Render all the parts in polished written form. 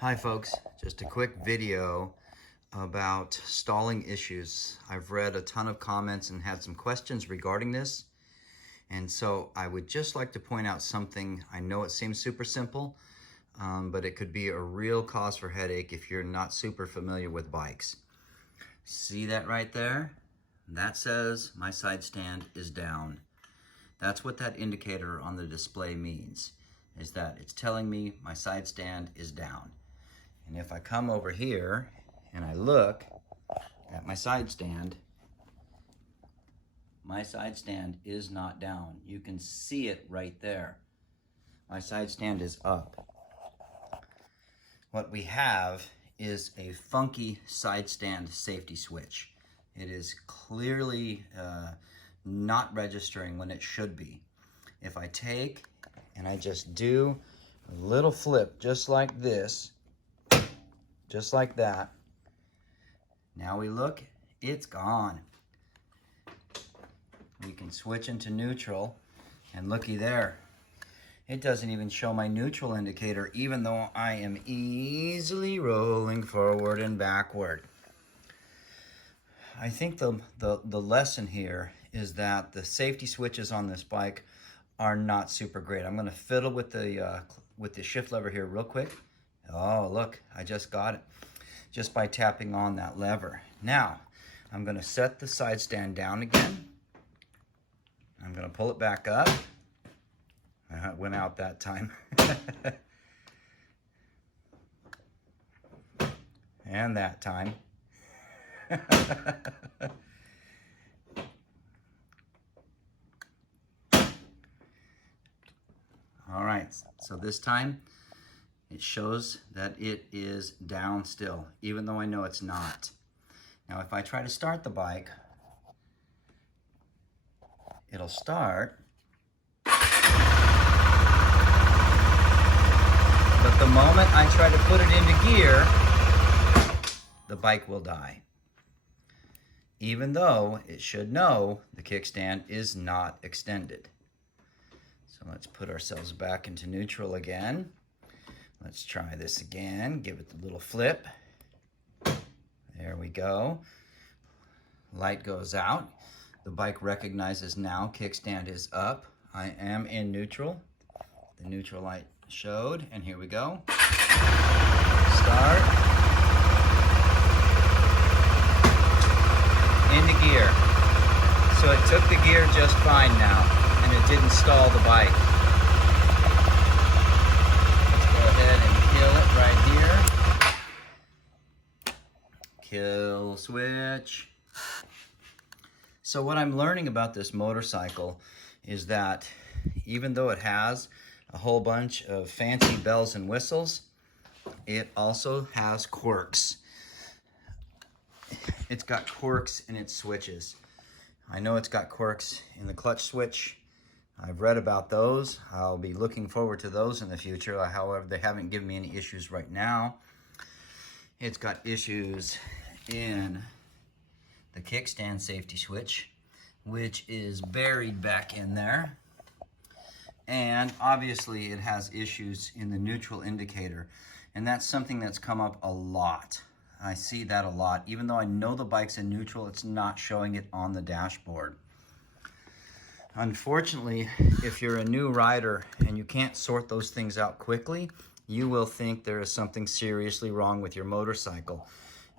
Hi folks, just a quick video about stalling issues. I've read a ton of comments and had some questions regarding this. And so I would just like to point out something. I know it seems super simple, but it could be a real cause for headache if you're not super familiar with bikes. See that right there? That says my side stand is down. That's what that indicator on the display means, is that it's telling me my side stand is down. And if I come over here and I look at my side stand is not down. You can see it right there. My side stand is up. What we have is a funky side stand safety switch. It is clearly not registering when it should be. If I take and I just do a little flip just like this, just like that. Now we look, it's gone. We can switch into neutral, and looky there. It doesn't even show my neutral indicator, even though I am easily rolling forward and backward. I think the lesson here is that the safety switches on this bike are not super great. I'm gonna fiddle with the shift lever here real quick. Oh, look, I just got it just by tapping on that lever. Now, I'm gonna set the side stand down again. I'm gonna pull it back up. It went out that time. And that time. All right, so this time, it shows that it is down still, even though I know it's not. Now, if I try to start the bike, it'll start. But the moment I try to put it into gear, the bike will die. Even though it should know the kickstand is not extended. So let's put ourselves back into neutral again. Let's try this again. Give it the little flip. There we go. Light goes out. The bike recognizes now kickstand is up. I am in neutral. The neutral light showed, and here we go. Start. Into gear. So it took the gear just fine now, and it didn't stall the bike. Ahead and kill it right here. Kill switch. So what I'm learning about this motorcycle is that even though it has a whole bunch of fancy bells and whistles, it also has quirks. It's got quirks in its switches. I know it's got quirks in the clutch switch. I've read about those. I'll be looking forward to those in the future. However, they haven't given me any issues right now. It's got issues in the kickstand safety switch, which is buried back in there. And obviously it has issues in the neutral indicator. And that's something that's come up a lot. I see that a lot. Even though I know the bike's in neutral, it's not showing it on the dashboard. Unfortunately, if you're a new rider and you can't sort those things out quickly, you will think there is something seriously wrong with your motorcycle,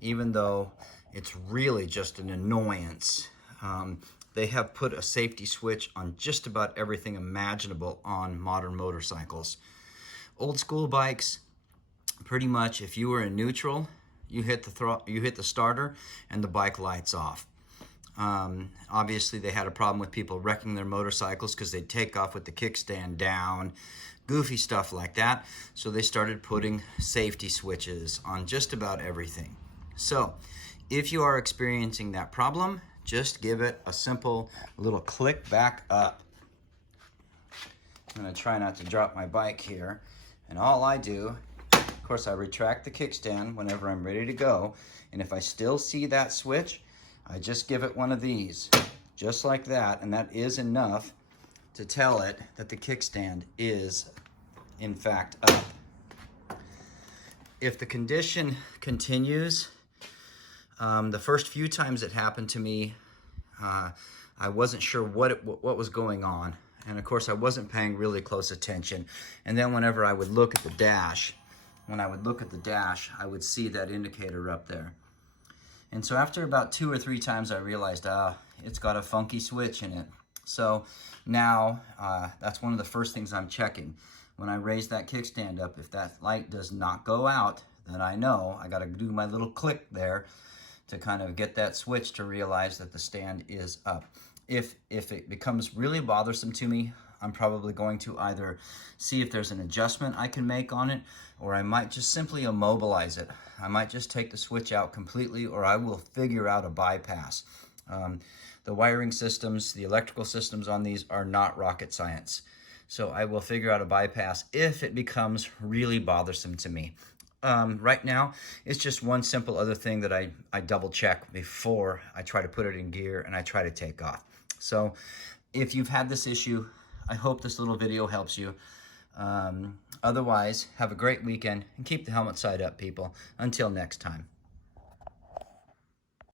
even though it's really just an annoyance. They have put a safety switch on just about everything imaginable on modern motorcycles. Old school bikes, pretty much if you were in neutral, you hit the starter and the bike lights off. Obviously they had a problem with people wrecking their motorcycles because they'd take off with the kickstand down, goofy stuff like that. So they started putting safety switches on just about everything. So if you are experiencing that problem, just give it a simple little click back up. I'm gonna try not to drop my bike here. And all I do, of course, I retract the kickstand whenever I'm ready to go. And if I still see that switch, I just give it one of these, just like that, and that is enough to tell it that the kickstand is, in fact, up. if the condition continues, the first few times it happened to me, I wasn't sure what was going on. And of course I wasn't paying really close attention. And then whenever I would look at the dash, I would see that indicator up there. And so after about 2 or 3 times, I realized, it's got a funky switch in it. So now that's one of the first things I'm checking. When I raise that kickstand up, if that light does not go out, then I know I got to do my little click there to kind of get that switch to realize that the stand is up. If it becomes really bothersome to me, I'm probably going to either see if there's an adjustment I can make on it, or I might just simply immobilize it. I might just take the switch out completely, or I will figure out a bypass. The wiring systems, the electrical systems on these are not rocket science. So I will figure out a bypass if it becomes really bothersome to me. Right now, it's just one simple other thing that I double check before I try to put it in gear and I try to take off. So if you've had this issue, I hope this little video helps you. Otherwise, have a great weekend and keep the helmet side up, people. Until next time.